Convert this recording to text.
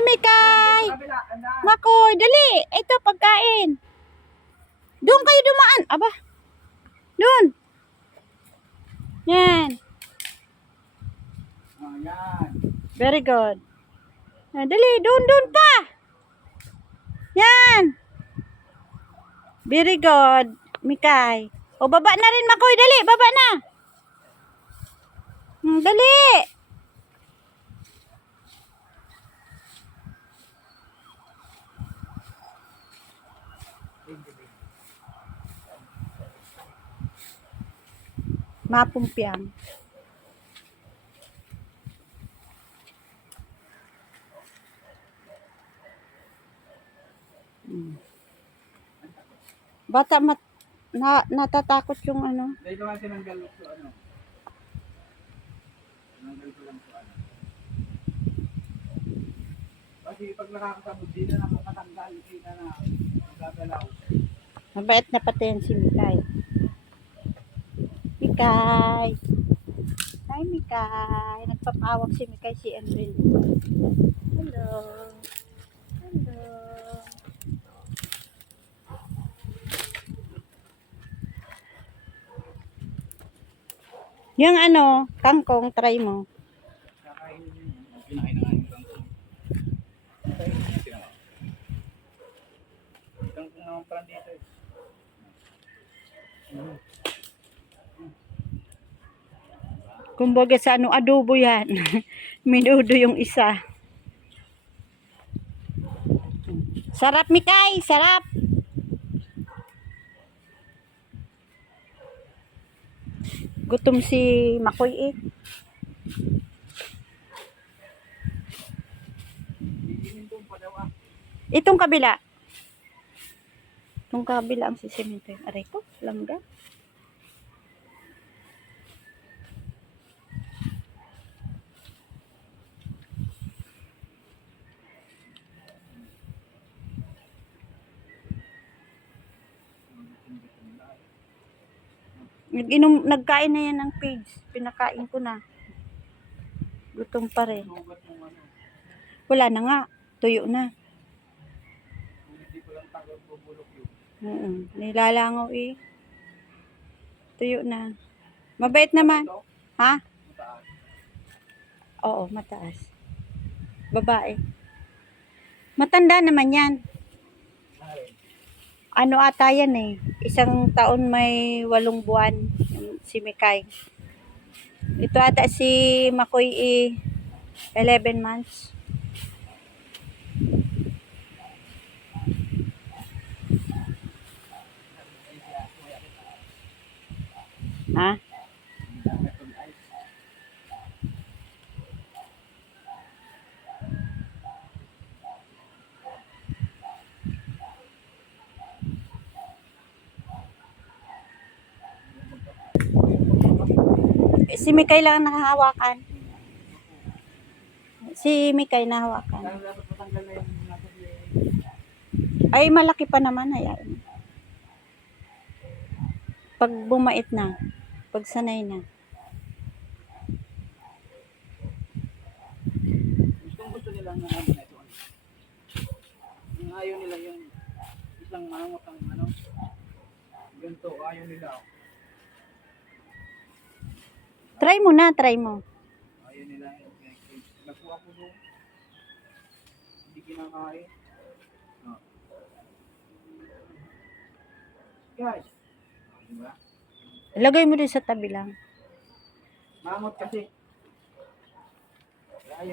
Mikay! Makoy, dali! Ito, pagkain. Doon kayo dumaan. Aba. Doon. Yan. Very good. Dali, doon pa. Yan. Very good, Mikay. O, baba na rin, Makoy. Dali, baba na. Dali. Mapumpiang. Bata natatakot yung ano. Dito kasi nang galok ko ano. Nanggal ko lang ko ano. Kasi pag nakakasabot dito na makatanggal, hindi na magagalaw. Mabait na pati yan si Mikay. Mikay. Hi, Mikay. Nagpapawak si Mikay si Emril. Hello. Hello. Yung ano, kangkong, try mo. Kakainin yun. Pinahin na nga yung kangkong. Kakainin niya sila. Kangkong naman parang dito eh. Kumbaga sa ano, adobo yan. Minudo yung isa. Sarap, Mikay. Sarap. Gutom si Makoy eh. Itong kabila. Itong kabila ang sisimento. Aray ko, langga. Nagkain na yan ng pigs. Pinakain ko na. Gutom pa rin. Wala na nga. Tuyo na. Nilalangaw eh. Tuyo na. Mabait naman. Ha? Oo, mataas. Babae. Matanda naman yan. Ano ata yan eh. 1 taon may 8 buwan. Si Mikay. Ito ata si Makoy eh. 11 months. Ha? Si Mikay lang nakahawakan. Si Mikay nahawakan. Ay, malaki pa naman. Hayaan. Pag bumait na. Pag sanay na. Gusto nila na ano na ito. Yung ayaw nila yung isang mangot ang ano. Ganito, ayaw nila. Try mo na, try mo. Ayaw nila. Nagkuha ko doon. Hindi kinakain. Guys. Diba? Ilagay mo din sa tabi lang. Mangot kasi.